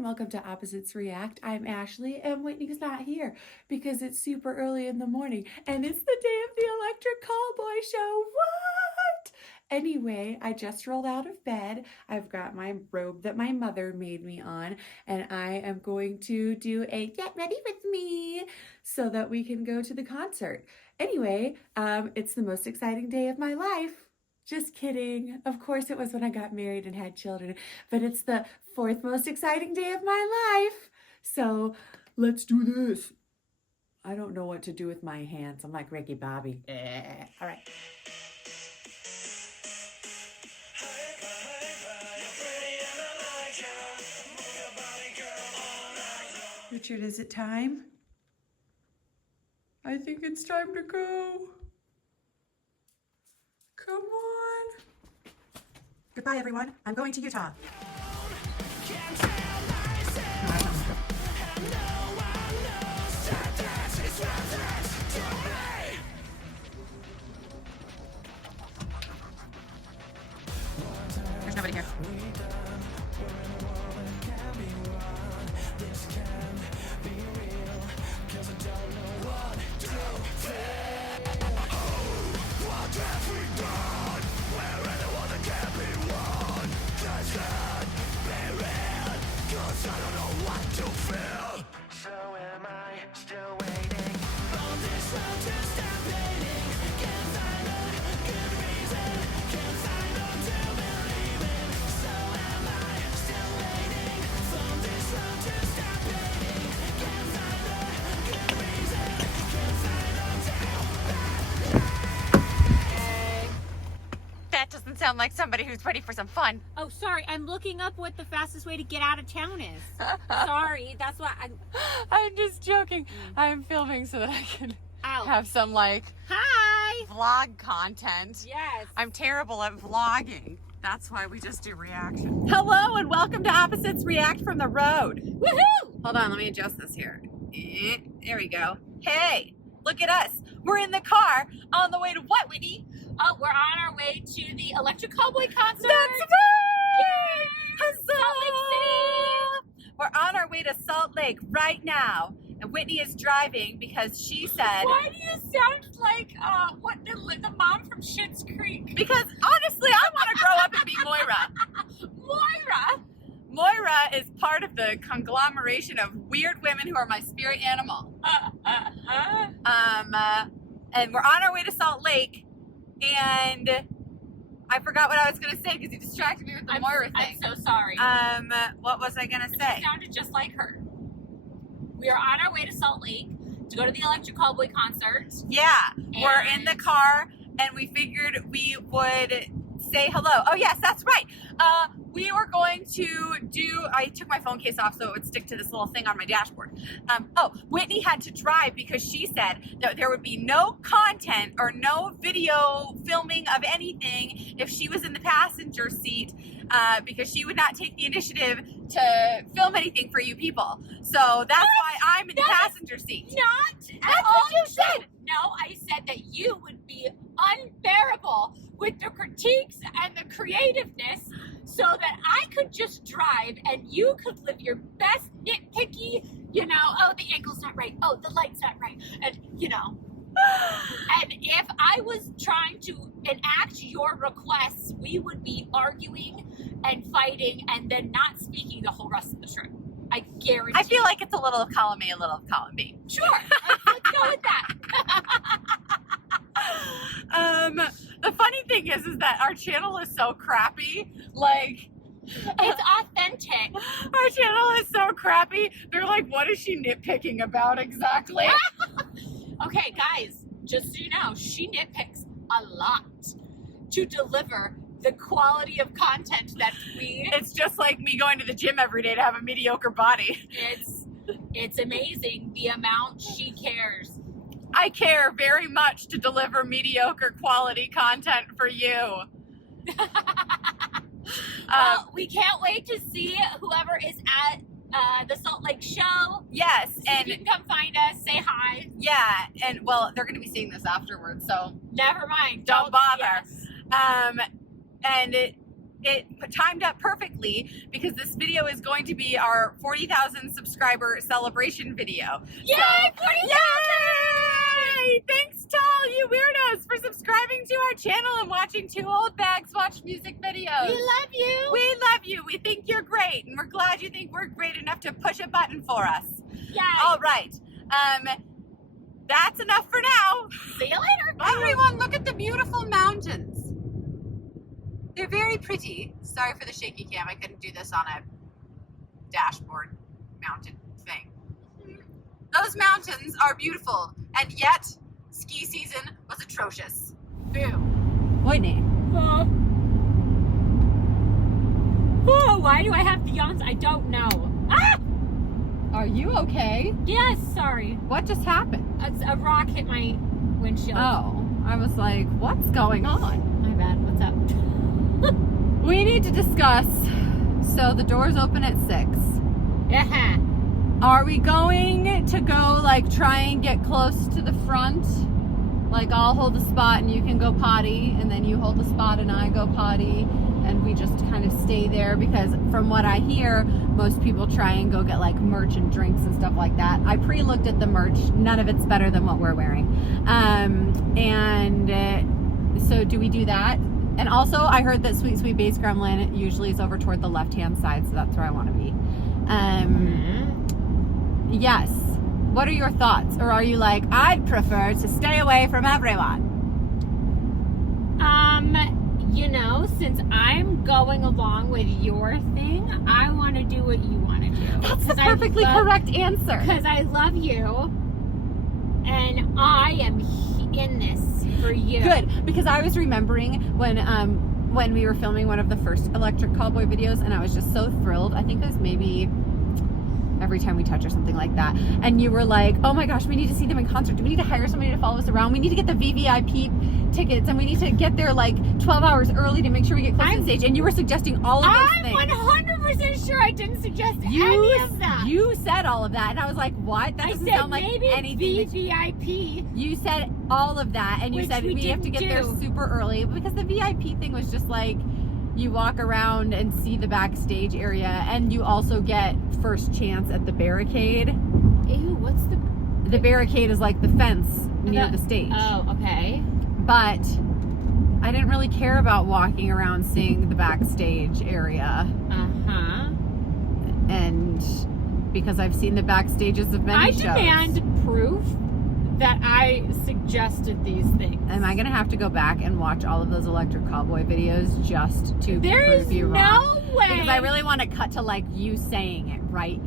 and welcome to Opposites React. I'm Ashley and Whitney's not here because it's super early in the morning and it's the day of the Electric Callboy show. What? Anyway, I just rolled out of bed. I've got my robe that my mother made me on and I am going to do a get ready with me so that we can go to the concert. Anyway, it's the most exciting day of my life. Just kidding. Of course it was when I got married and had children, but it's the fourth most exciting day of my life. So let's do this. I don't know what to do with my hands. I'm like Ricky Bobby. All right. Richard, is it time? I think it's time to go. Come on. Goodbye, everyone. I'm going to Utah. There's nobody here. Doesn't sound like somebody who's ready for some fun. Oh, sorry. I'm looking up what the fastest way to get out of town is. Sorry. That's what I'm just joking. I'm filming so that I can have some Hi! vlog content. Yes. I'm terrible at vlogging. That's why we just do reaction. Hello and welcome to Opposites React from the road. Woohoo! Hold on, let me adjust this here. There we go. Hey, look at us. We're in the car on the way to what, Whitney? Oh, we're on our way to the Electric Callboy concert. That's right! Yay! Huzzah! Salt Lake City! We're on our way to Salt Lake right now. And Whitney is driving because she said... Why do you sound like the mom from Schitt's Creek? Because honestly, I want to grow up and be Moira. Moira is part of the conglomeration of weird women who are my spirit animal. And we're on our way to Salt Lake. And I forgot what I was going to say because you distracted me with the Moira thing. I'm so sorry. What was I going to say? You sounded just like her. We are on our way to Salt Lake to go to the Electric Callboy concert. Yeah, we're in the car and we figured we would say hello. Oh yes, that's right. We were going to I took my phone case off so it would stick to this little thing on my dashboard. Whitney had to drive because she said that there would be no content or no video filming of anything if she was in the passenger seat because she would not take the initiative to film anything for you people. So that's why I'm in the passenger seat. That's what you said. No, I said that you would be unbearable with the critiques and the creativeness so that I could just drive and you could live your best nitpicky, oh, the angle's not right, oh, the light's not right, and, and if I was trying to enact your requests, we would be arguing and fighting and then not speaking the whole rest of the trip. I guarantee. I feel like it's a little of column A, a little of column B. Sure, let's go with that. The funny thing is that our channel is so crappy. It's authentic. Our channel is so crappy. They're like, what is she nitpicking about exactly? Okay, guys, just so you know, she nitpicks a lot to deliver the quality of content that we... It's just like me going to the gym every day to have a mediocre body. It's amazing the amount she cares. I care very much to deliver mediocre quality content for you. Well, we can't wait to see whoever is at the Salt Lake show. Yes, and you can come find us, say hi. Yeah, and well, they're going to be seeing this afterwards, so never mind. Don't bother. Yes. And it timed up perfectly because this video is going to be our 40,000 subscriber celebration video. Yay! So, 40,000! yay! Thanks to all you weirdos for subscribing to our channel and watching two old bags watch music videos. We love you. We love you. We think you're great, and we're glad you think we're great enough to push a button for us. Yay. All right. That's enough for now. See you later. Everyone, look at the beautiful mountains. They're very pretty. Sorry for the shaky cam. I couldn't do this on a dashboard mounted thing. Those mountains are beautiful, and yet ski season was atrocious. Boom. Whitney. Oh, why do I have the yawns? I don't know. Ah! Are you okay? Yes, sorry. What just happened? A rock hit my windshield. Oh, I was like, what's going on? My bad. What's up? We need to discuss. So the doors open at 6. Yeah. Are we going to go like try and get close to the front? Like I'll hold the spot and you can go potty, and then you hold the spot and I go potty, and we just kind of stay there, because from what I hear, most people try and go get like merch and drinks and stuff like that. I pre-looked at the merch. None of it's better than what we're wearing. So do we do that? And also I heard that Sweet Sweet Bass Gremlin usually is over toward the left-hand side, so that's where I want to be. Yes. What are your thoughts? Or are you like, I'd prefer to stay away from everyone? You know, since I'm going along with your thing, I want to do what you want to do. That's the perfectly correct answer. Because I love you, and I am in this for you. Good, because I was remembering when we were filming one of the first Electric Callboy videos, and I was just so thrilled. I think it was maybe Every Time We Touch or something like that. And you were like, oh my gosh, we need to see them in concert. Do we need to hire somebody to follow us around? We need to get the VVIP tickets, and we need to get there like 12 hours early to make sure we get close to the stage. And you were suggesting all of those things. I'm 100% sure I didn't suggest any of that. You said all of that, and I was like, what? That doesn't sound like anything. VVIP. You said all of that, and you said we have to get there super early, because the VIP thing was just like, you walk around and see the backstage area, and you also get first chance at the barricade. Ew, what's the barricade is like the fence near the stage. Oh, okay. But I didn't really care about walking around seeing the backstage area. Uh-huh. And because I've seen the backstages of many shows. I demand proof that I suggested these things. Am I gonna have to go back and watch all of those Electric Callboy videos just to prove you wrong? No way. Because I really want to cut to like you saying it right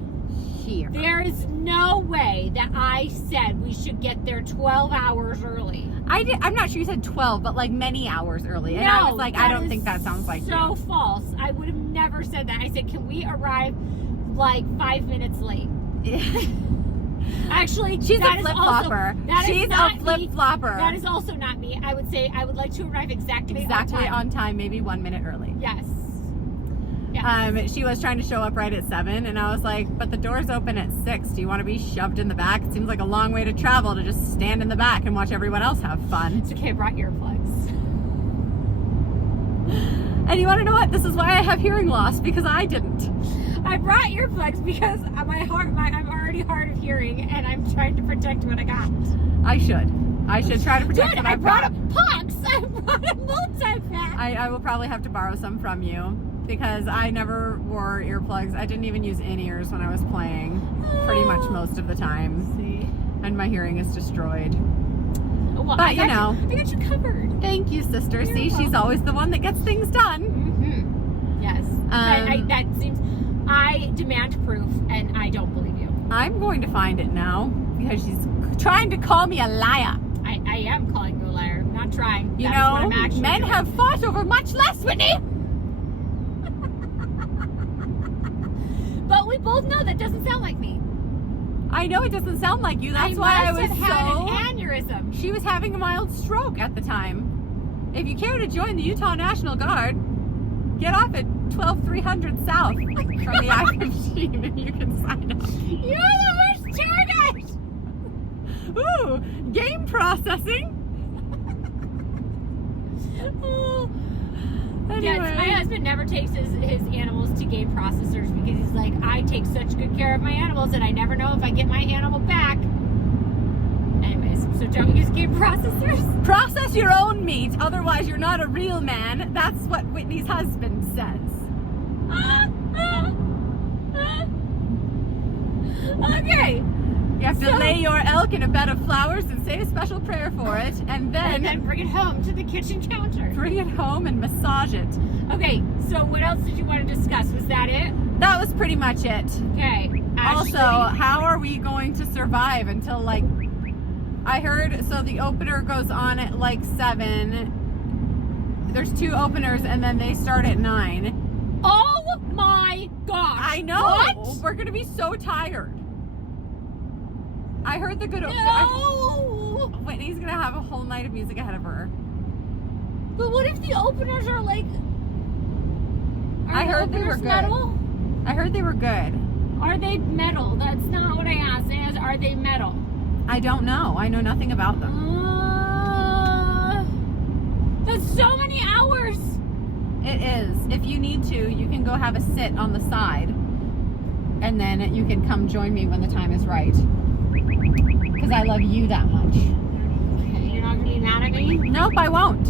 here. There is no way that I said we should get there 12 hours early. I'm not sure you said 12, but like many hours early. And I was like, I don't think that sounds like so false. I would have never said that. I said, can we arrive like 5 minutes late? Actually, she's a flip-flopper. She's a flip-flopper. That is also not me. I would say I would like to arrive exactly on time, maybe 1 minute early. Yes. She was trying to show up right at 7, and I was like, but the doors open at 6. Do you want to be shoved in the back? It seems like a long way to travel to just stand in the back and watch everyone else have fun. It's okay, I brought earplugs. And you want to know what? This is why I have hearing loss, because I didn't. I brought earplugs because I'm already hard of hearing, and I'm trying to protect what I got. I should try to protect what I brought. I brought a multi-pack. I will probably have to borrow some from you, because I never wore earplugs. I didn't even use in-ears when I was playing, pretty much most of the time. See? And my hearing is destroyed. Well, but I got you covered. Thank you, sister. You're See, welcome. she's always the one that gets things done. Mm-hmm. Yes. That seems. I demand proof, and I don't believe you. I'm going to find it now, because she's trying to call me a liar. I am calling you a liar. I'm not trying. You That know, is what I'm actually men doing. have fought over much less, Whitney. But we both know that doesn't sound like me. I know it doesn't sound like you. That's why I was had an aneurysm. She was having a mild stroke at the time. If you care to join the Utah National Guard, get off at 12300 South from the I-15 and you can sign up. You're the worst tour guide. Ooh, game processing. Yes, Anyway. my husband never takes his animals to game processors because he's like, I take such good care of my animals and I never know if I get my animal back. Anyways, so don't use game processors. Process your own meat, otherwise you're not a real man. That's what Whitney's husband says. Okay. You have to lay your elk in a bed of flowers and say a special prayer for it, and then bring it home to the kitchen counter. bring it home and massage it. Okay, so what else did you want to discuss? Was that it? That was pretty much it. Okay. Also, Ashley? how are we going to survive until like, I heard, so the opener goes on at like 7. There's 2 openers and then they start at 9. Oh my gosh. I know. What? We're going to be so tired. I heard the good No. Whitney's going to have a whole night of music ahead of her. But what if the openers are like... I heard they were good. Metal? I heard they were good. Are they metal? That's not what I asked. I asked, are they metal? I don't know. I know nothing about them. That's so many hours. It is. If you need to, you can go have a sit on the side. And then you can come join me when the time is right. Because I love you that much. Okay, you're not going to be mad at me? Nope, I won't.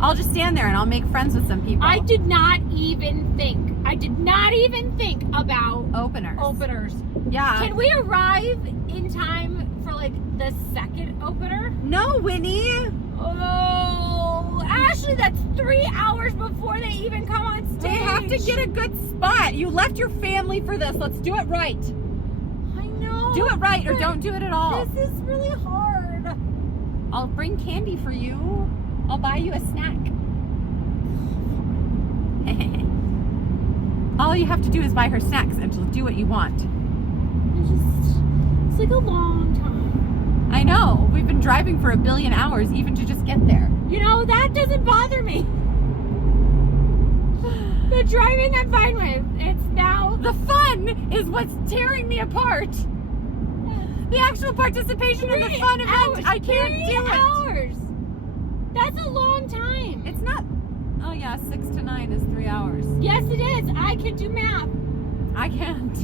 I'll just stand there and I'll make friends with some people. I did not even think about Openers. Yeah. Can we arrive in time for like the second opener? No, Winnie. Oh, Ashley, that's 3 hours before they even come on stage. We have to get a good spot. You left your family for this. Let's do it right. I know. Do it right or don't do it at all. This is really hard. I'll bring candy for you. I'll buy you a snack. All you have to do is buy her snacks and she'll do what you want. It's like a long time. I know. We've been driving for 1 billion hours even to just get there. You know, that doesn't bother me. The driving I'm fine with. It's now... The fun is what's tearing me apart. The actual participation in the fun event, I can't do it. 3 hours. That's a long time. It's not. Oh yeah, 6 to 9 is 3 hours. Yes, it is. I can do math. I can't.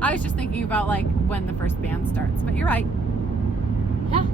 I was just thinking about like when the first band starts, but you're right. Yeah.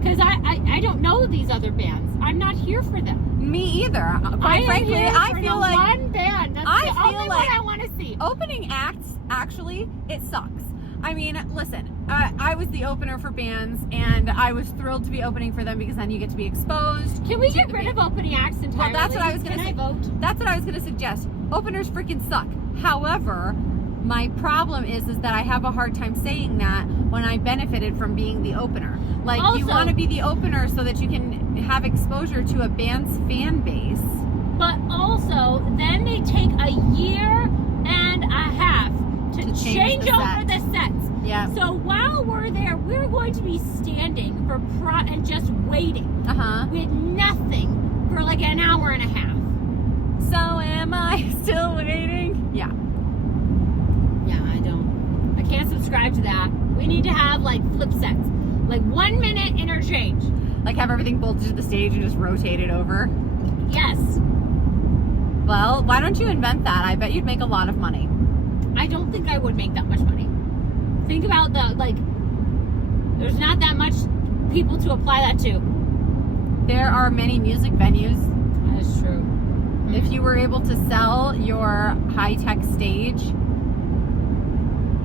Because I don't know these other bands. I'm not here for them. Me either. Quite frankly, I feel like one band. That's I the feel only like one I want to see. opening acts, actually, it sucks. I mean, listen, I was the opener for bands, and I was thrilled to be opening for them because then you get to be exposed. Can we get rid of opening acts entirely? Well, that's what I was going to say. say. That's what I was going to suggest. Openers freaking suck. However, my problem is that I have a hard time saying that when I benefited from being the opener. Like, Also, you want to be the opener so that you can have exposure to a band's fan base. But also, then they take a year and a half to change over the sets. Yeah. So while we're there, we're going to be standing for and just waiting with nothing for like an hour and a half. So am I still waiting? Yeah. Yeah, I can't subscribe to that. We need to have like flip sets, like 1 minute interchange. Like have everything bolted to the stage and just rotate it over. Yes. Well, why don't you invent that? I bet you'd make a lot of money. I don't think I would make that much money. Think about there's not that much people to apply that to. There are many music venues. That is true. If you were able to sell your high-tech stage.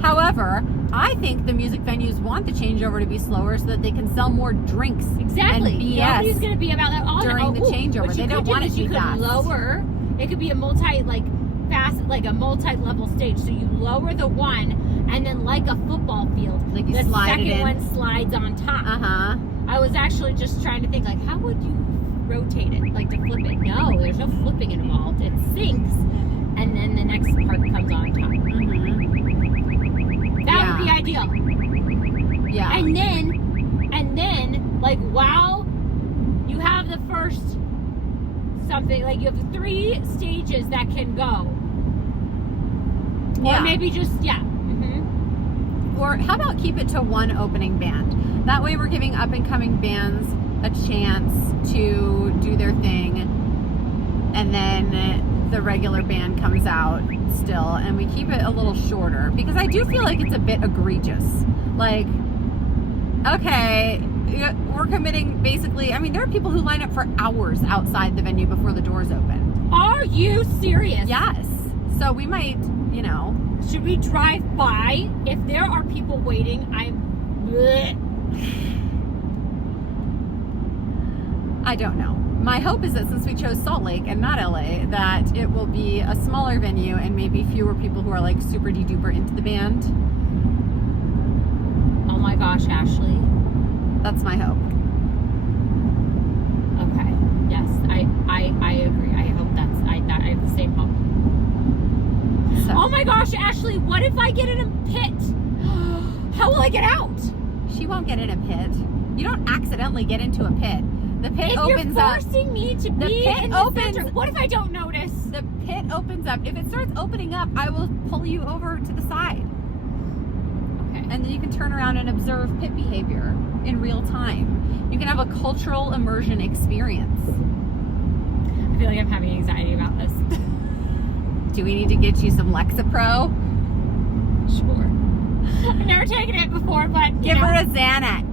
However, I think the music venues want the changeover to be slower so that they can sell more drinks. Exactly. And BS Nobody's going to be about that all during the changeover. They don't want it to be fast. Lower. It could be a multi-level stage. So you lower the one, and then like a football field, like you the slide it in. second one slides on top. I was actually just trying to think, like, how would you rotate it, like to flip it? No, there's no flipping involved. It sinks, and then the next part comes on top. That would be ideal. Yeah. And then, like, while you have the first something, like, you have 3 stages that can go. Or maybe just, Or how about keep it to 1 opening band? That way we're giving up and coming bands a chance to do their thing. and then the regular band comes out still, and we keep it a little shorter because I do feel like it's a bit egregious. Like, okay, we're committing basically, I mean, there are people who line up for hours outside the venue before the doors open. Are you serious? Yes. So we might, you know. Should we drive by? If there are people waiting, I don't know. My hope is that since we chose Salt Lake and not LA, that it will be a smaller venue and maybe fewer people who are like super duper into the band. Oh my gosh, Ashley. That's my hope. Okay. Yes, I agree. I hope I have the same hope. So, Oh my gosh, Ashley, what if I get in a pit? How will I get out? she won't get in a pit. You don't accidentally get into a pit. The pit If opens you're up. forcing me to The be pit in the opens- center, what if I don't notice? The pit opens up. If it starts opening up, I will pull you over to the side. Okay. And then you can turn around and observe pit behavior in real time. You can have a cultural immersion experience. I feel like I'm having anxiety about this. Do we need to get you some Lexapro? Sure. I've never taken it before, but Give her a Xanax.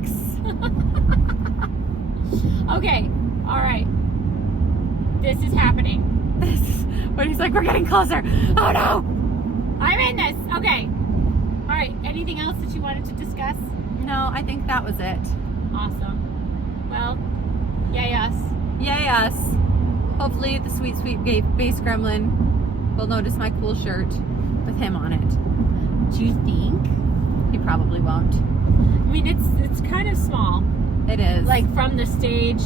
Okay. All right. This is happening. But he's like, we're getting closer. Oh no! I'm in this. Okay. All right. Anything else that you wanted to discuss? No, I think that was it. Awesome. Well, yay us. Yay us. Hopefully the sweet bass gremlin will notice my cool shirt with him on it. Do you think? He probably won't. I mean, it's kind of small. It is. Like from the stage.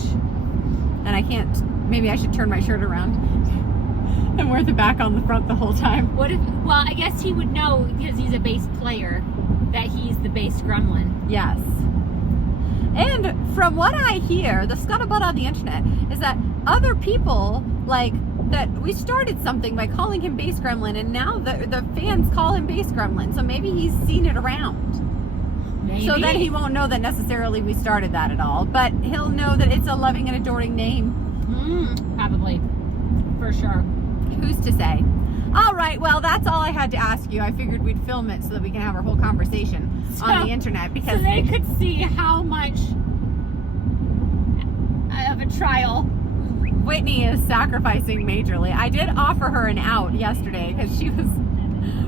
And I can't, maybe I should turn my shirt around and wear the back on the front the whole time. What if? Well, I guess he would know because he's a bass player that he's the bass gremlin. Yes. And from what I hear, the scuttlebutt on the internet is that other people, like, that we started something by calling him Bass Gremlin, and now the fans call him Bass Gremlin, so maybe he's seen it around. Maybe. So then he won't know that necessarily we started that at all, but he'll know that it's a loving and adoring name. Probably. For sure. Who's to say? All right, well, that's all I had to ask you. I figured we'd film it so that we can have our whole conversation on the internet, because So they could see how much of a trial. Whitney is sacrificing majorly. I did offer her an out yesterday because she was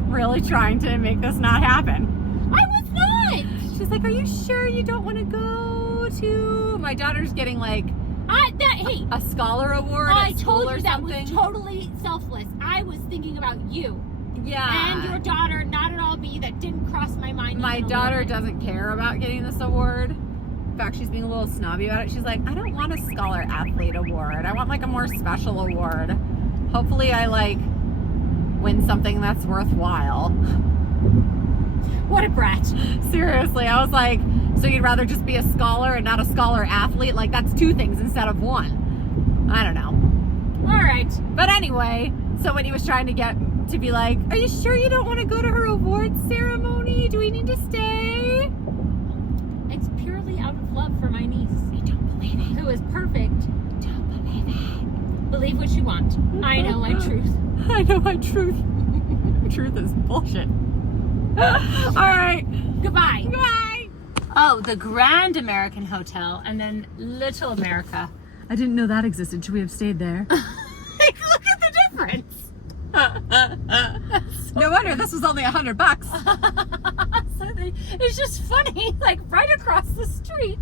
really trying to make this not happen. I was not. She's like, are you sure you don't want to go to... My daughter's getting like Hey, a scholar award I at school told or you that something. was totally selfless. I was thinking about you Yeah. and your daughter, not at all me. That didn't cross my mind. My even a daughter little bit. doesn't care about getting this award. In fact, she's being a little snobby about it. She's like, I don't want a scholar athlete award. I want like a more special award. Hopefully I like win something that's worthwhile. What a brat. Seriously, I was like, so you'd rather just be a scholar and not a scholar athlete? Like, that's two things instead of one. I don't know. All right. But anyway, so when he was trying to get to be like, are you sure you don't want to go to her awards ceremony? Do we need to stay? It's purely out of love for my niece. I don't believe it. Who is perfect. Don't believe it. Believe what you want. I know my truth. I know my truth. Truth is bullshit. All right. Goodbye. Bye. Oh, the Grand American Hotel and then Little America. I didn't know that existed. Should we have stayed there? Like, look at the difference. No wonder this was only $100. It's just funny, like right across the street.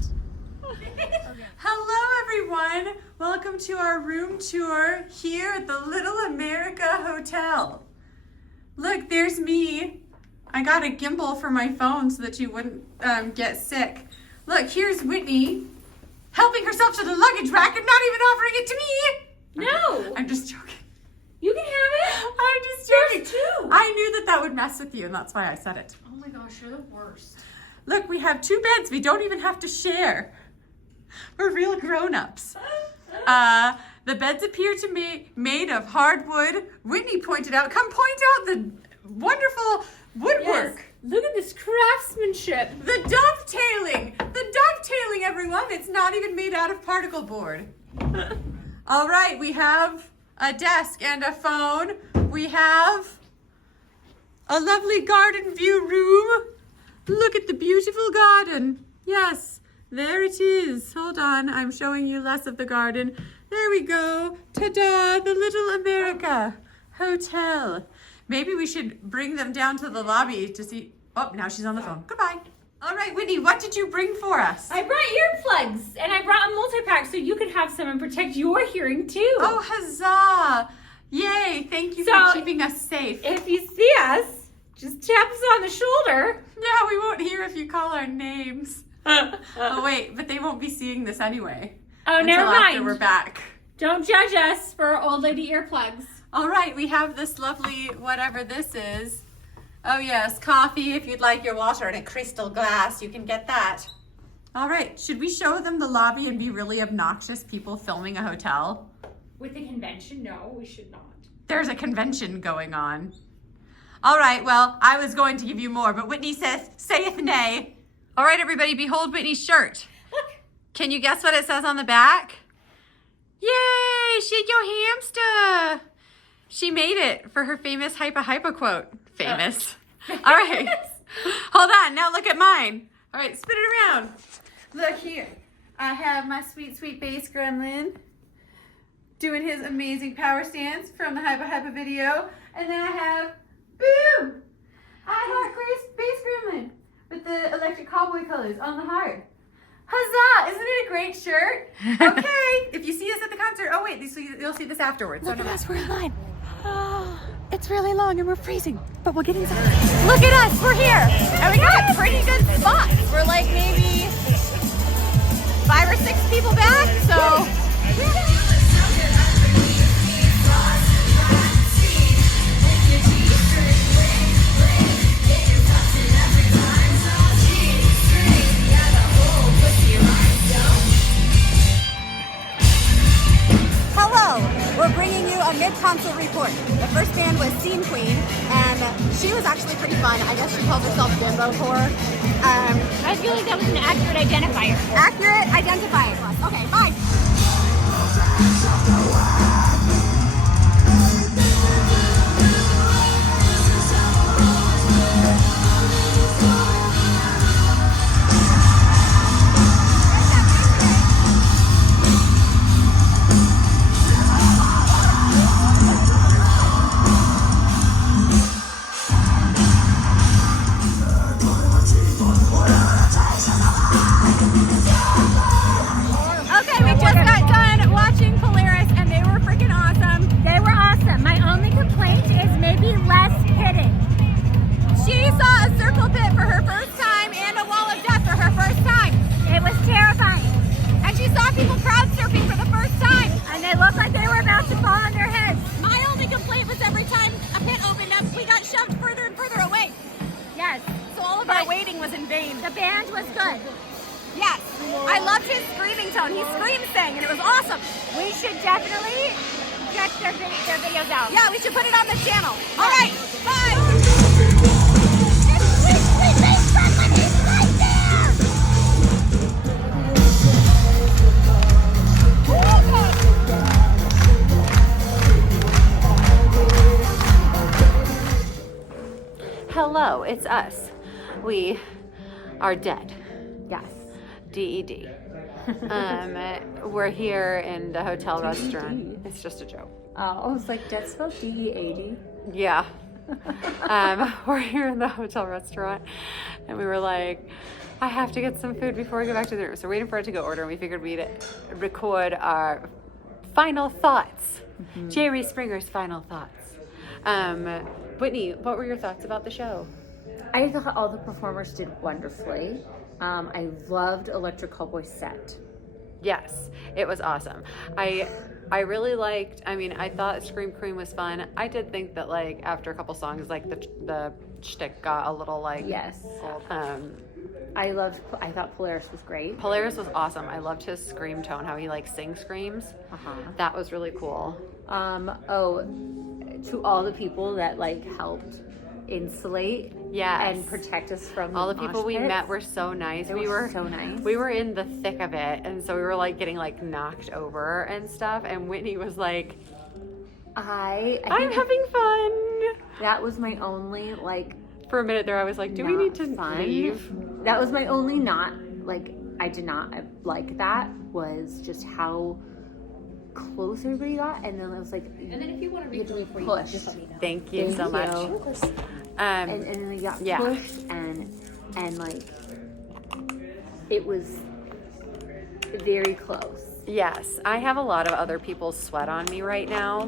Hello everyone! Welcome to our room tour here at the Little America Hotel. Look, there's me. I got a gimbal for my phone so that you wouldn't get sick. Look, here's Whitney helping herself to the luggage rack and not even offering it to me. No, I'm just joking. you can have it. I'm just joking. There's two. I knew that would mess with you, and that's why I said it. Oh my gosh, you're the worst. Look, we have 2 beds. We don't even have to share. We're real grown-ups. The beds appear to be made of hardwood. Whitney pointed out, come point out the wonderful woodwork. Yes. Look at this craftsmanship. The dovetailing, everyone. It's not even made out of particle board. All right, we have a desk, and a phone. We have a lovely garden view room. Look at the beautiful garden. Yes, there it is. Hold on, I'm showing you less of the garden. There we go. Ta-da, the Little America Hotel. Maybe we should bring them down to the lobby to see. Oh, now she's on the phone. Goodbye. All right, Whitney, what did you bring for us? I brought earplugs, and I brought a multi-pack so you could have some and protect your hearing too. Oh, huzzah! Yay, thank you So, for keeping us safe. if you see us, just tap us on the shoulder. Yeah, we won't hear if you call our names. Oh, wait, but they won't be seeing this anyway. Oh, until never after mind. we're back. Don't judge us for old lady earplugs. All right, we have this lovely, whatever this is. Oh yes, coffee. If you'd like your water in a crystal glass, you can get that. All right, should we show them the lobby and be really obnoxious people filming a hotel? With the convention, no, we should not. There's a convention going on. All right, well, I was going to give you more, but Whitney saith nay. All right, everybody, behold Whitney's shirt. Look. Can you guess what it says on the back? Yay, shake your hamster. She made it for her famous hypa quote. Famous. All right. Hold on, now look at mine. All right, spin it around. Look here. I have my sweet, sweet bass gremlin doing his amazing power stance from the hypa video. And then I have, boom! I have Grace bass gremlin with the Electric Callboy colors on the heart. Huzzah! Isn't it a great shirt? Okay, if you see us at the concert, oh wait, you'll see this afterwards. Look at us, we're in line. It's really long and we're freezing, but we'll get inside. Look at us, we're here. And we got pretty good spots. We're like maybe 5 or 6 people back, so. Hello, we're bringing you a mid-concert report. The first band was Scene Queen, and she was actually pretty fun. I guess she calls herself Bimbo Core. I feel like that was an accurate identifier. Accurate identifier. Okay, bye. Okay, we just got done watching Polaris and they were freaking awesome. They were awesome. My only complaint is maybe less hitting. She saw a circle pit for her first time and a wall of death for her first time. It was terrifying. And she saw people crowd surfing for the first time. And they looked like they were about to fall on their heads. My only complaint was every time a pit opened up, we got shoved further and further away. Yes. So all of our waiting was in vain. The band was good. Yes, I loved his screaming tone. He scream sang and it was awesome. We should definitely get their videos out. Yeah, we should put it on the channel. All right, bye. Hello, it's us. We are dead. Yes. DED. We're here in the hotel restaurant. It's just a joke. Oh, I was like, that's spelled D-E-A-D. Yeah. We're here in the hotel restaurant and we were like, I have to get some food before we go back to the room. So we're waiting for it to go order and we figured we'd record our final thoughts. Jerry Springer's final thoughts. Whitney, what were your thoughts about the show? I thought all the performers did wonderfully. I loved Electric Callboy's set. Yes, it was awesome. I really liked, I thought Scream Cream was fun. I did think that like after a couple songs, like the shtick got a little like Yes. old. I thought Polaris was great. Polaris was awesome. I loved his scream tone, how he like sings screams. That was really cool. To all the people that like helped insulate Yes. and protect us from All the mosh people we pits. met were so nice. They were so nice. We were in the thick of it, and so we were like getting like knocked over and stuff. And Whitney was like, I I'm think having fun. that was my only, like, For a minute there, I was like, do we need to leave? That was my only I did not like that, was just how close everybody got, and then it was like, And then if you want to you had to be refill, pushed. just let me know. Thank you so Thank much. you. Of course. And then they got Yeah. pushed, and like, it was very close. Yes, I have a lot of other people's sweat on me right now,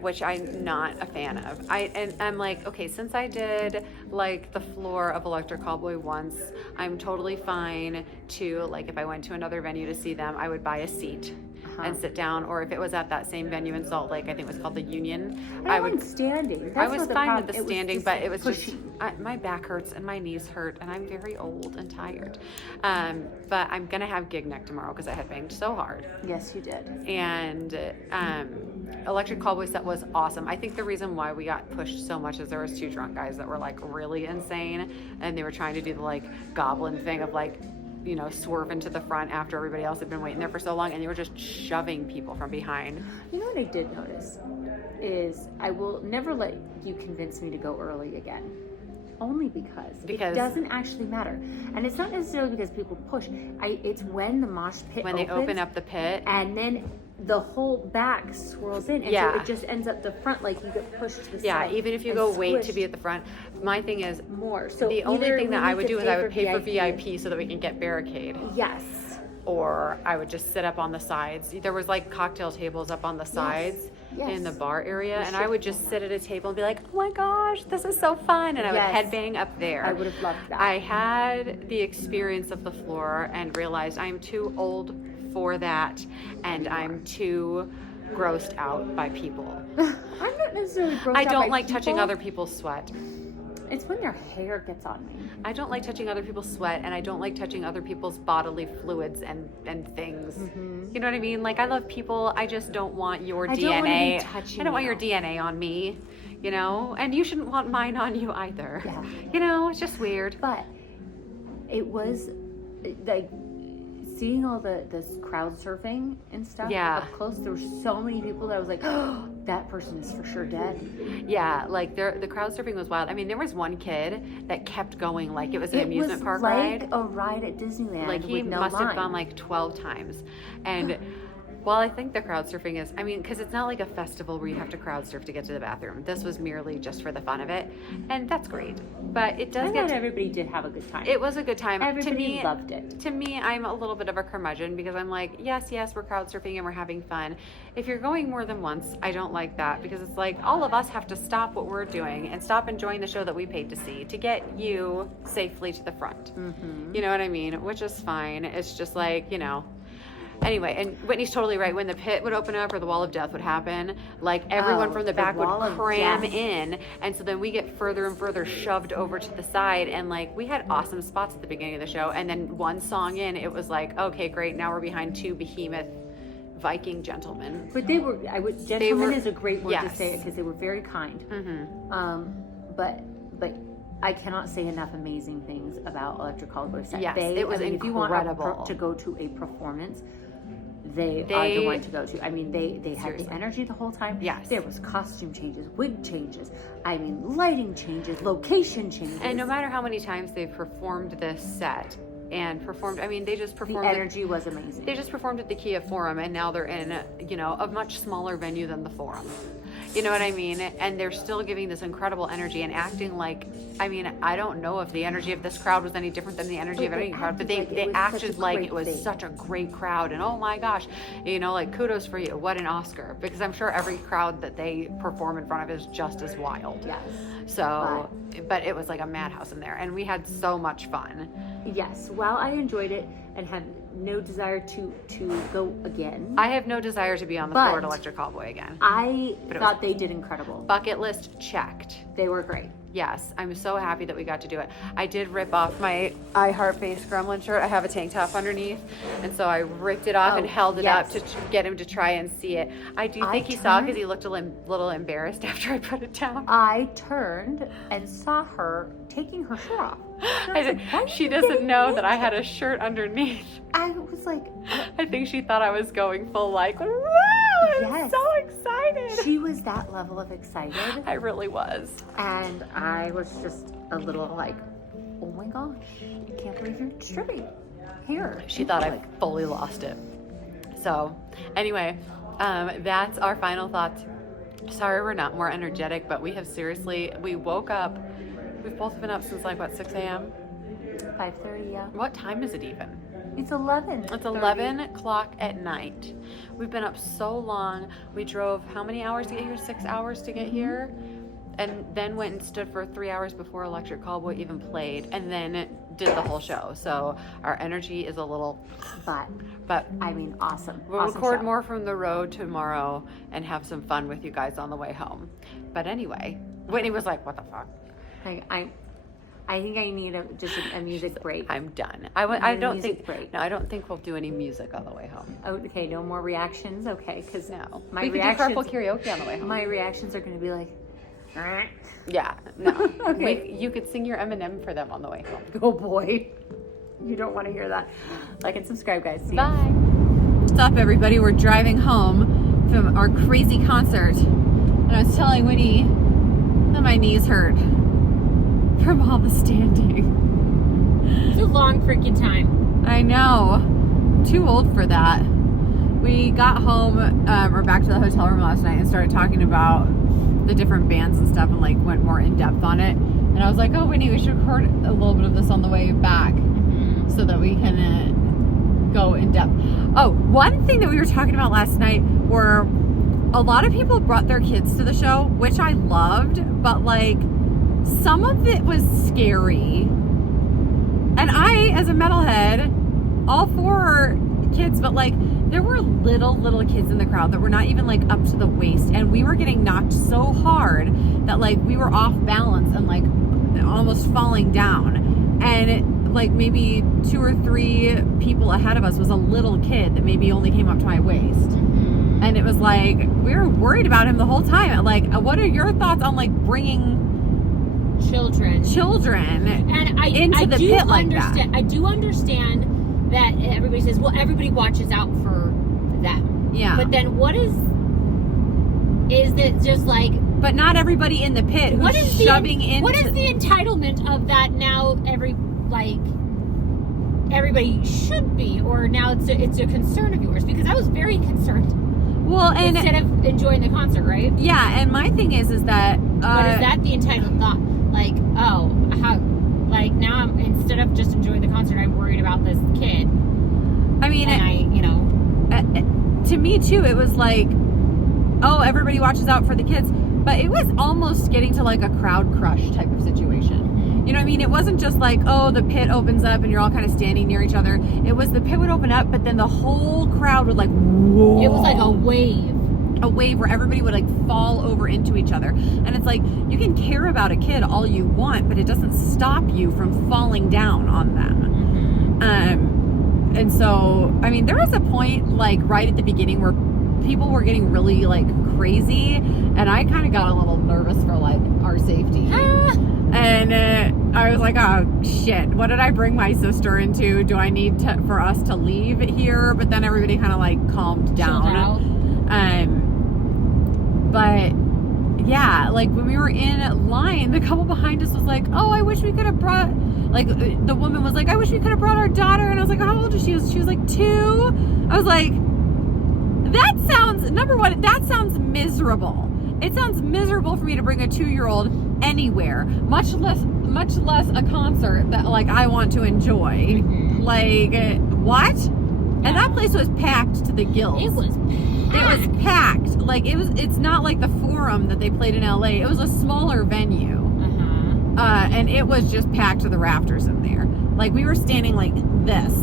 which I'm not a fan of. I'm like, okay, since I did like the floor of Electric Callboy once, I'm totally fine to, like, if I went to another venue to see them, I would buy a seat and sit down, or if it was at that same venue in Salt Lake, I think it was called the Union, I would standing. I was fine with the standing, but it was pushy. just, my back hurts and my knees hurt, and I'm very old and tired. But I'm gonna have gig neck tomorrow because I had banged so hard. Yes, you did. And Electric Callboy set was awesome. I think the reason why we got pushed so much is there was 2 drunk guys that were like really insane, and they were trying to do the like goblin thing of like, you know, swerving to the front after everybody else had been waiting there for so long, and they were just shoving people from behind. You know what I did notice is I will never let you convince me to go early again. Only because it doesn't actually matter. And it's not necessarily because people push. It's when the mosh pit When they open up the pit. and then the whole back swirls in, and so it just ends up the front, like you get pushed to the side. Yeah, even if you go wait to be at the front. My thing is more. So the only thing that I would do is I would pay for VIP. VIP so that we can get barricade. Yes. Or I would just sit up on the sides. There was like cocktail tables up on the sides in the bar area, and I would just sit at a table and be like, oh my gosh, this is so fun, and I would headbang up there. I would have loved that. I had the experience of the floor and realized I'm too old for that, and I'm too grossed out by people. I'm not necessarily grossed I out don't by like touching people. other people's sweat. It's when their hair gets on me. I don't like touching other people's sweat, and I don't like touching other people's bodily fluids and things. You know what I mean? Like, I love people. I just don't want your I DNA. don't want to be touching I don't want you. your DNA on me, you know? And you shouldn't want mine on you either. Yeah. You know, it's just weird. But it was like seeing all this crowd surfing and stuff up close. There were so many people that I was like, oh, that person is for sure dead. Yeah, like the crowd surfing was wild. I mean, there was one kid that kept going like it was an amusement park ride. It was like a ride at Disneyland. Like he with no must line. have gone like 12 times. And while I think the crowd surfing is, I mean, because it's not like a festival where you have to crowd surf to get to the bathroom. This was merely just for the fun of it. And that's great. But it does I get thought everybody did have a good time. it was a good time. Everybody loved it. To me, I'm a little bit of a curmudgeon because I'm like, yes, we're crowd surfing and we're having fun. If you're going more than once, I don't like that because it's like all of us have to stop what we're doing and stop enjoying the show that we paid to see to get you safely to the front. You know what I mean? Which is fine. It's just like, you know. Anyway, and Whitney's totally right. When the pit would open up or the wall of death would happen, like everyone from the back would cram in. And so then we get further and further shoved over to the side. And like we had awesome spots at the beginning of the show. And then one song in, it was like, okay, great. Now we're behind 2 behemoth Viking gentlemen. But they were, gentlemen is a great word to say it because they were very kind. But I cannot say enough amazing things about Electric Callboy set. Yes, it was if you incredible. want to go to a performance, they are the one to go to. I mean, they had the energy the whole time. Yes. There was costume changes, wig changes, I mean, lighting changes, location changes. And no matter how many times they've performed this set and performed, I mean, they just performed. The energy was amazing. They just performed at the Kia Forum, and now they're in, you know, a much smaller venue than the Forum. You know what I mean? And they're still giving this incredible energy and acting like, I mean, I don't know if the energy of this crowd was any different than the energy of any crowd, but they acted like it was such a great crowd. And oh my gosh, you know, like kudos for you. What an Oscar. Because I'm sure every crowd that they perform in front of is just as wild. Yes. So, but it was like a madhouse in there. And we had so much fun. Yes. While I enjoyed it and have no desire to go again. I have no desire to be on the floor at Electric Callboy again. I thought they did incredible. Bucket list checked. They were great. Yes, I'm so happy that we got to do it. I did rip off my I Heart Face Gremlin shirt. I have a tank top underneath, and so I ripped it off and held it up to get him to try and see it. I think he saw because he looked a little embarrassed after I put it down. I turned and saw her taking her shirt off. She doesn't know that I had a shirt underneath. I was like, I think she thought I was going full like, woo! I was Yes. so excited. She was that level of excited. I really was. And I was just a little like, oh my gosh, I can't believe you're tripping here. She thought I fully lost it. So anyway, that's our final thoughts. Sorry we're not more energetic, but we have seriously, we woke up, we've both been up since like what, 6 a.m.? 5:30, yeah. What time is it even? It's 11. It's 11 o'clock at night. We've been up so long. We drove how many hours to get here? 6 hours to get here. And then went and stood for 3 hours before Electric Callboy even played, and then did the whole show. So our energy is a little, but I mean, awesome. we'll Awesome record show. more from the road tomorrow and have some fun with you guys on the way home. But anyway, Whitney was like, what the fuck? I think I need just a music break. I'm done. I don't music think, break. no, I don't think we'll do any music on the way home. Oh, okay, no more reactions. Okay, because No. my We could do reactions, carpool karaoke on the way home. my reactions are going to be like, Yeah, no. Okay. You could sing your Eminem for them on the way home. oh boy, you don't want to hear that. Like and subscribe, guys. See ya. Bye. What's up, everybody? We're driving home from our crazy concert. And I was telling Winnie that my knees hurt from all the standing. It's a long freaking time. I know. Too old for that. We got home, or back to the hotel room last night and started talking about the different bands and stuff and like went more in depth on it. And I was like, oh, Winnie, we should record a little bit of this on the way back so that we can go in depth. Oh, one thing that we were talking about last night were a lot of people brought their kids to the show, which I loved, but like some of it was scary. And I, as a metalhead, all for kids, but like there were little kids in the crowd that were not even like up to the waist, and we were getting knocked so hard that like we were off balance and like almost falling down. And it, like maybe 2 or 3 people ahead of us was a little kid that maybe only came up to my waist. And it was like we were worried about him the whole time. Like, what are your thoughts on like bringing Children and I the do pit like understand. that? I do understand that everybody says, well, everybody watches out for them. Yeah. But then what is it just like? But not everybody in the pit who's What is shoving into. What is the entitlement of that now? Everybody should be, or now it's a concern of yours, because I was very concerned. Well, and Instead of enjoying the concert, right? yeah, and my thing is that But is that the entitled thought? Like, oh, how? Like now, I'm instead of just enjoying the concert, I'm worried about this kid. I mean, to me too, it was like, oh, everybody watches out for the kids, but it was almost getting to like a crowd crush type of situation. You know what I mean? It wasn't just like, oh, the pit opens up and you're all kind of standing near each other. It was the pit would open up, but then the whole crowd would like, whoa. It was like a wave. A wave where everybody would like fall over into each other. And it's like, you can care about a kid all you want, but it doesn't stop you from falling down on them. And so, I mean, there was a point like right at the beginning where people were getting really like crazy, and I kind of got a little nervous for like our safety. And I was like, oh shit, what did I bring my sister into? Do I need for us to leave here? But then everybody kind of like calmed down. But yeah, like when we were in line, the couple behind us was like, oh, I wish we could have brought, like the woman was like, I wish we could have brought our daughter. And I was like, how old is she? She was like 2. I was like, that sounds, number one, that sounds miserable. It sounds miserable for me to bring a 2-year-old anywhere, much less a concert that like I want to enjoy. Like, what? And that place was packed to the gills. It was packed. Like it's not like the Forum that they played in LA. It was a smaller venue. And it was just packed to the rafters in there. Like we were standing like this.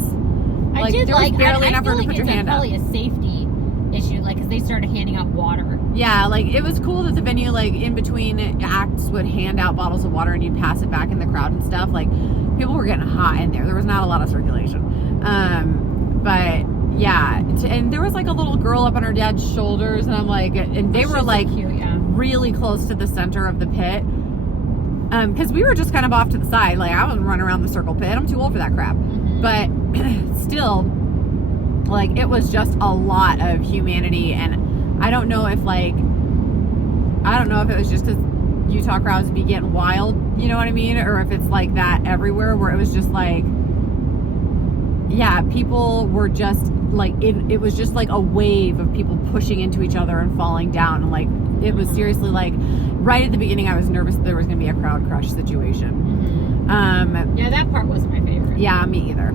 I did there was like barely I enough feel room to like put your hand up. probably a safety issue, like because they started handing out water. Yeah, like it was cool that the venue, like in between acts, would hand out bottles of water and you'd pass it back in the crowd and stuff. Like people were getting hot in there. There was not a lot of circulation. But yeah, and there was like a little girl up on her dad's shoulders, and I'm like, and they were like so cute, yeah. really close to the center of the pit. Because we were just kind of off to the side. Like I wasn't running around the circle pit. I'm too old for that crap. But still, like it was just a lot of humanity, and I don't know if it was just because Utah crowds be getting wild, you know what I mean? Or if it's like that everywhere, where it was just like, yeah, people were just like, it was just like a wave of people pushing into each other and falling down. And like, it was seriously like, right at the beginning, I was nervous there was going to be a crowd crush situation. Yeah, that part wasn't my favorite. Yeah, me either.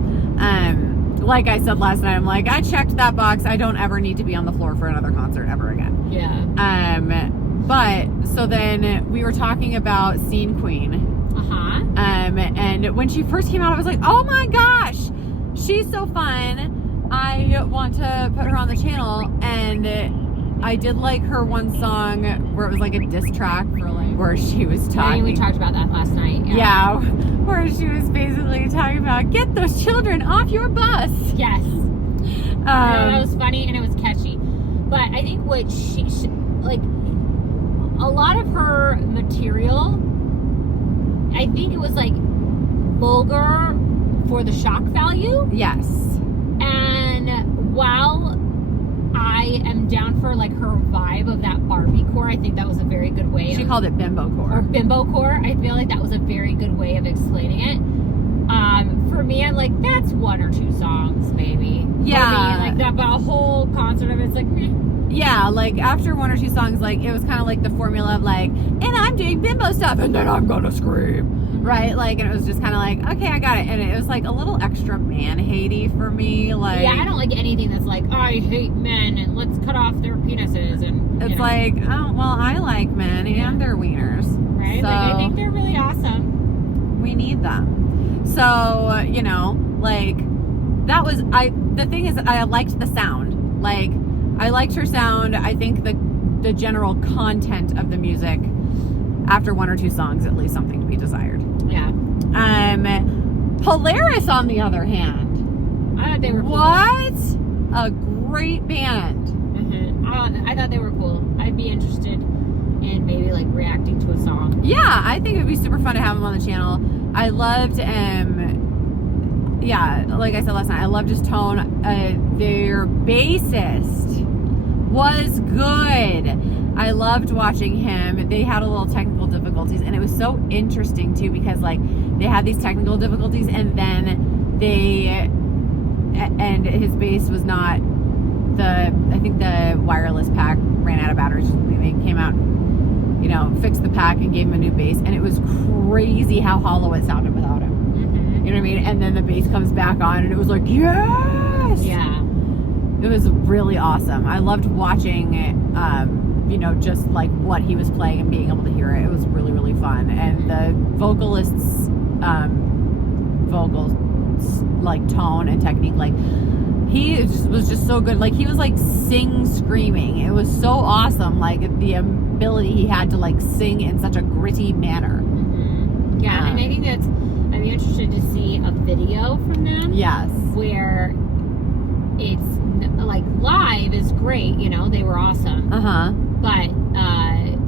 Like I said last night, I'm like, I checked that box. I don't ever need to be on the floor for another concert ever again. Yeah. But so then we were talking about Scene Queen. And when she first came out, I was like, oh my gosh, she's so fun. I want to put her on the channel. And I did like her one song where it was like a diss track for like, where she was talking. We talked about that last night. Yeah, where she was basically talking about, get those children off your bus. Yes. That was funny and it was catchy. But I think what she like, a lot of her material, I think it was like vulgar for the shock value. Yes. And while I am down for like her vibe of that Barbie core, I think that was a very good way. She called it bimbo core. Or bimbo core. I feel like that was a very good way of explaining it. For me, I'm like, that's one or two songs, maybe. Yeah. For me, like that, but a whole concert of it's like, meh. Yeah, like after one or two songs, like it was kind of like the formula of like, and I'm doing bimbo stuff, and then I'm gonna scream, right? Like, and it was just kind of like, okay, I got it, and it was like a little extra man-hatey for me. Like, yeah, I don't like anything that's like, I hate men, and let's cut off their penises, and it's like, oh well, I like men and their wieners, right? So like, I think they're really awesome. We need them. So you know, like that was the thing is, I liked the sound, like. I liked her sound. I think the general content of the music, after one or two songs, at least something to be desired. Yeah. Polaris, on the other hand. I thought they were cool. What? A great band. I thought they were cool. I'd be interested in maybe like reacting to a song. Yeah, I think it would be super fun to have them on the channel. I loved yeah, like I said last night, I loved his tone. Their bassist was good. I loved watching him. They had a little technical difficulties, and it was so interesting too, because like they had these technical difficulties, and then his bass was not I think the wireless pack ran out of batteries. They came out, you know, fixed the pack and gave him a new bass, and it was crazy how hollow it sounded without him. You know what I mean? And then the bass comes back on, and it was like, yes! Yeah. It was really awesome. I loved watching it, you know, just like what he was playing and being able to hear it. It was really, really fun. And the vocalist's vocals, like tone and technique, like he was just so good. Like he was like screaming. It was so awesome. Like the ability he had to like sing in such a gritty manner. Yeah, and I think I'd be interested to see a video from them. Yes. Where it's like live is great, you know, they were awesome. But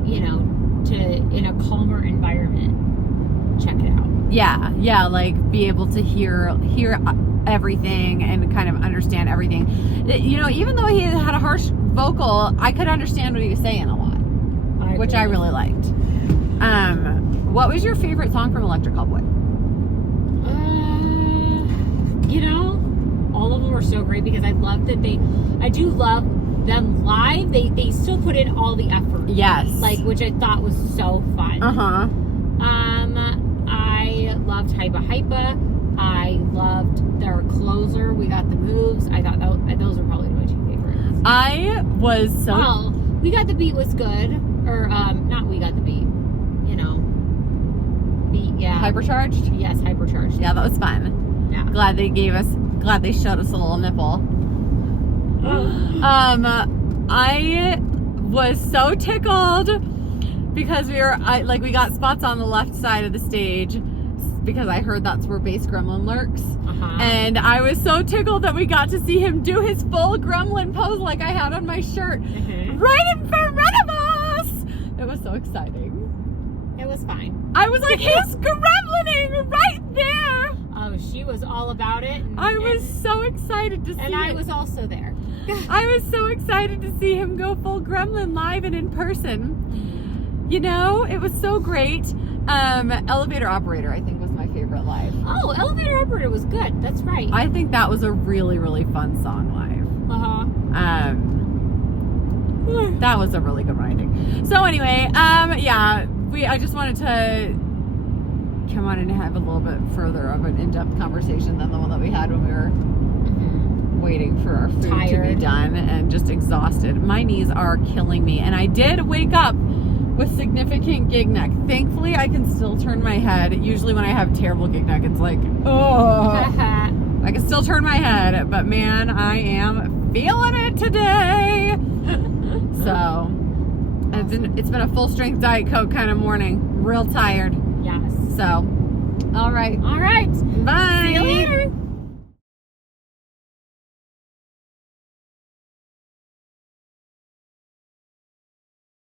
you know, in a calmer environment, check it out. Yeah, like be able to hear everything and kind of understand everything. You know, even though he had a harsh vocal, I could understand what he was saying a lot, which I really liked. What was your favorite song from Electric Callboy? You know, all of them were so great because I love that I do love them live. They still put in all the effort. Yes. Like, which I thought was so fun. I loved Hypa Hypa. I loved their closer. We Got the Moves. I thought those were probably my two favorites. I was so. Well, We Got the Beat was good. Or, not We Got the Beat. You know. Beat, yeah. Hypercharged? Yes, Hypercharged. Yeah, that was fun. Yeah. Glad they showed us a little nipple. I was so tickled because we got spots on the left side of the stage because I heard that's where Bass Gremlin lurks. And I was so tickled that we got to see him do his full gremlin pose like I had on my shirt right in front of us. It was so exciting. It was fine. I was like, he's gremlining right there. Oh, she was all about it. I was so excited to see it. And I was also there. I was so excited to see him go full gremlin live and in person. You know, it was so great. Elevator Operator, I think, was my favorite live. Oh, Elevator Operator was good. That's right. I think that was a really, really fun song live. That was a really good one, I think. So anyway, yeah, I just wanted to come on and have a little bit further of an in-depth conversation than the one that we had when we were waiting for our food to be done and just exhausted. My knees are killing me, and I did wake up with significant gig neck. Thankfully, I can still turn my head. Usually when I have terrible gig neck, it's like, oh, I can still turn my head, but man, I am feeling it today. So it's been a full strength Diet Coke kind of morning. Real tired. Yes. So, all right. All right. Bye. See you later.